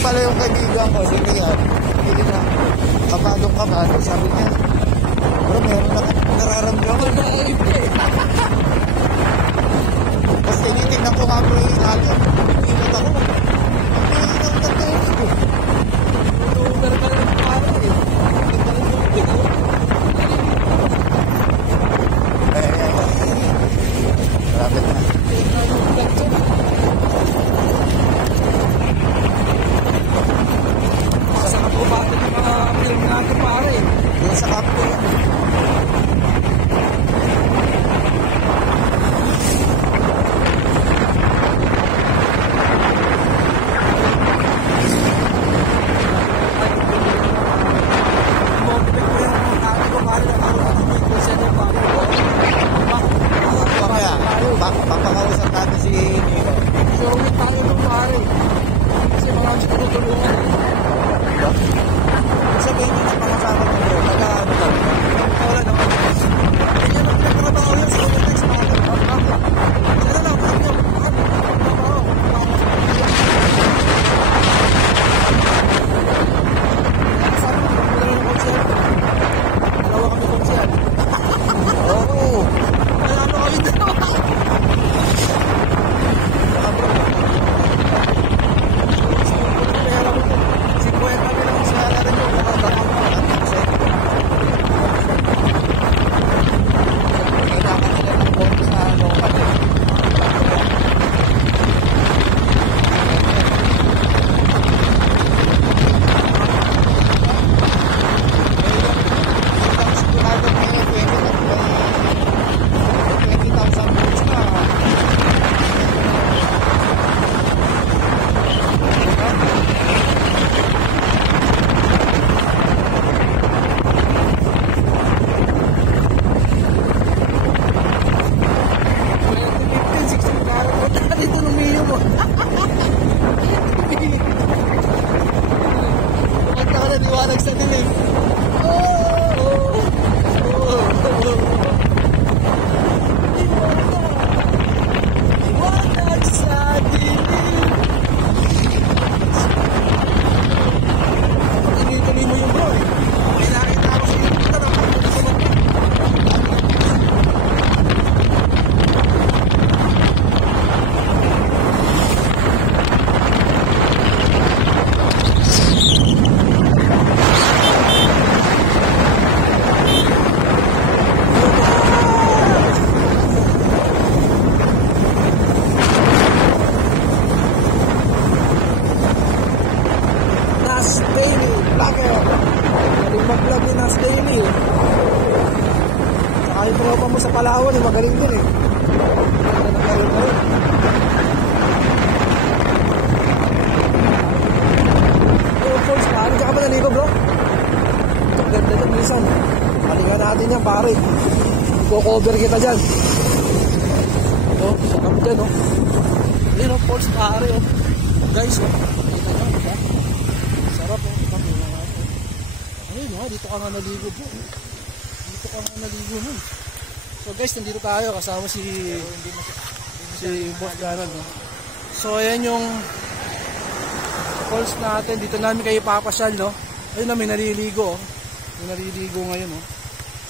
pala yung kaibigan ko, si Rian. Hindi na, kapalong ka ba? Sabi niya, bro, meron na nararamdaman na tapos tinitignan ko nga po yung ilalim. Ingat ako. Ang ingat na to. Tuber ka lang parang eh. Grabe na. Sa kapo ba ito yung mga film natin pare? Yung sa kapo yan. Papakausap natin si Nino. Showing tayo ng pare. Kasi mga kami tutulungan. Sabihin nyo na pangasama nyo bro, nag-ano kami. Wala naman. Hindi naman pinagtrabaho yan sa overtext natin. Sana lang, sabi nyo. Sabi nyo, pagpapalala ng konsyal. Dalawa kami konsyal. Oo. Ay, ano kami dalawa? Mag-vlog din Nas Daily. Saka yung tropa mo sa Palawan, magaling din eh. Magaling na rin. Of course, paano ka ba naligo bro? Ito, ganda dyan minsan. Palingan natin yan pare. Go-cover kita dyan. Ito, saka mo dyan oh. Yun of course pare oh. Guys oh. Kita nyo, diba? Sarap oh. Dito ka nga naligo po. Dito ka nga naligo nun. So guys, nandito tayo kasama si Boss Ganon. No? So ayan yung falls natin. Dito namin kayo papasyal. No? Ayun na, may naliligo. Oh. May naliligo ngayon. Oh.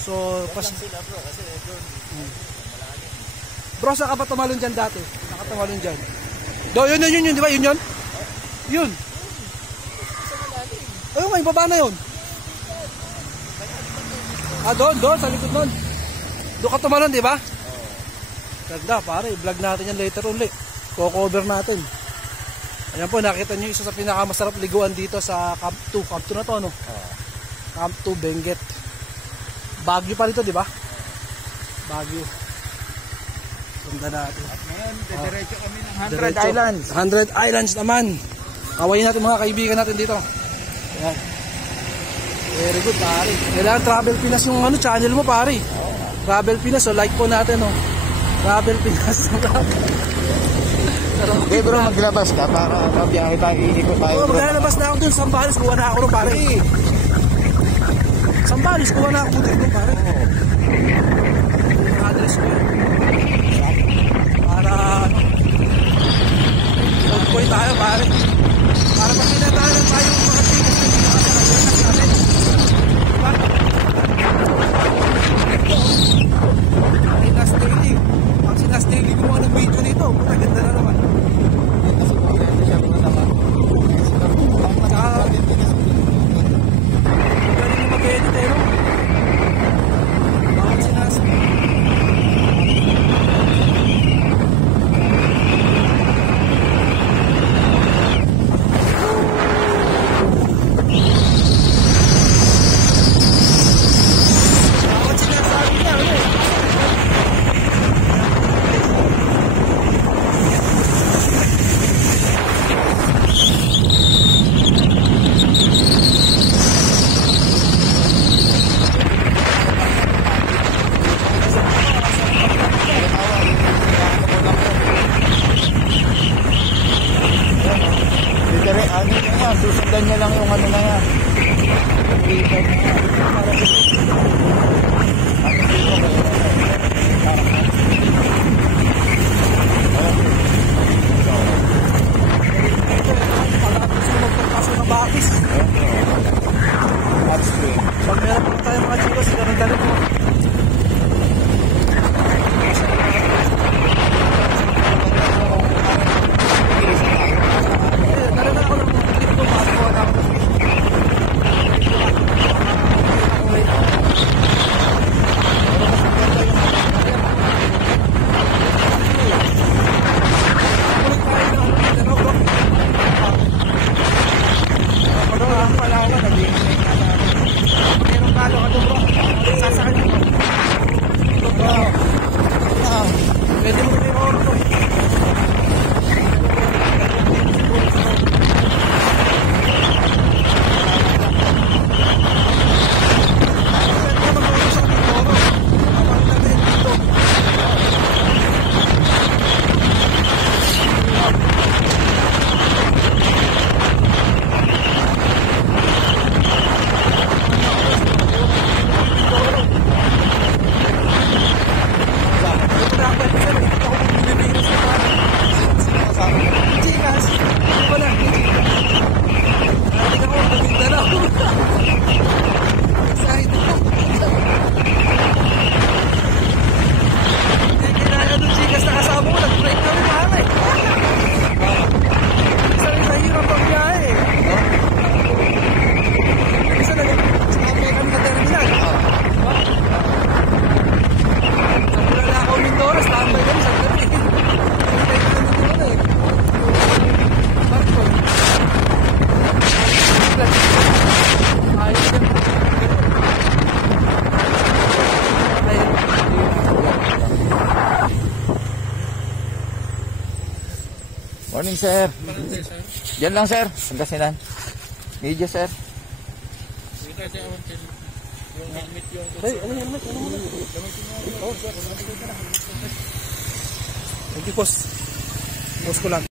So sila bro, kasi doon bro, saan ka pa tumalon dyan dati? Nakatumalon dyan. Do, yun, di ba? Yun? Yun. Ayun, may baba na yun. Ah, doon, sa likod doon. Doon ka tumalon, di ba? Ganda, pare. Vlog natin yan later ulit. Co-cover natin. Ayan po, nakita nyo isa sa pinakamasarap liguan dito sa Camp 2. Camp 2 na to, no? Camp 2, Benguet. Baguio pa rito, di ba? Baguio. Ganda natin. At ngayon, diretso kami ng 100 Diretso. Islands. 100 Islands naman. Kawain natin mga kaibigan natin dito. Ayan. Very good pare. Kailangan Travel Pinas yung channel mo pare. Travel Pinas, so like po natin oh. Travel Pinas. Hindi bro, maglabas ka para mabiyahe tayo, iikot tayo. Oo, maglalabas na ako dun, Sambales, kuha na ako rin pare. Sambales, kuha na ako dun pare. Yung address ko yun. Para mag-point tayo pare. Para pag-ina tayo. tayong mga tigas na pinakasarap natin. Diba? Ay, last daily. Ang last daily gumawa ng video nito. Puta, ganda na naman. Ito sa pagkakita siya mga naman. Galing yung mag-edit eh, no? Bakit sinasabi? Bakit sinasabi niya, ano eh? Susundan niya lang yung ano na yan. Pagkakaso ng bakis. Pag meron pa tayo mga chicos, ganun mo. Pwede mo rin ako ito. Morning, sir. Diyan lang, sir. Pagkasinan. Media, sir. Hey, ano yan? Thank you, boss. Boss ko lang.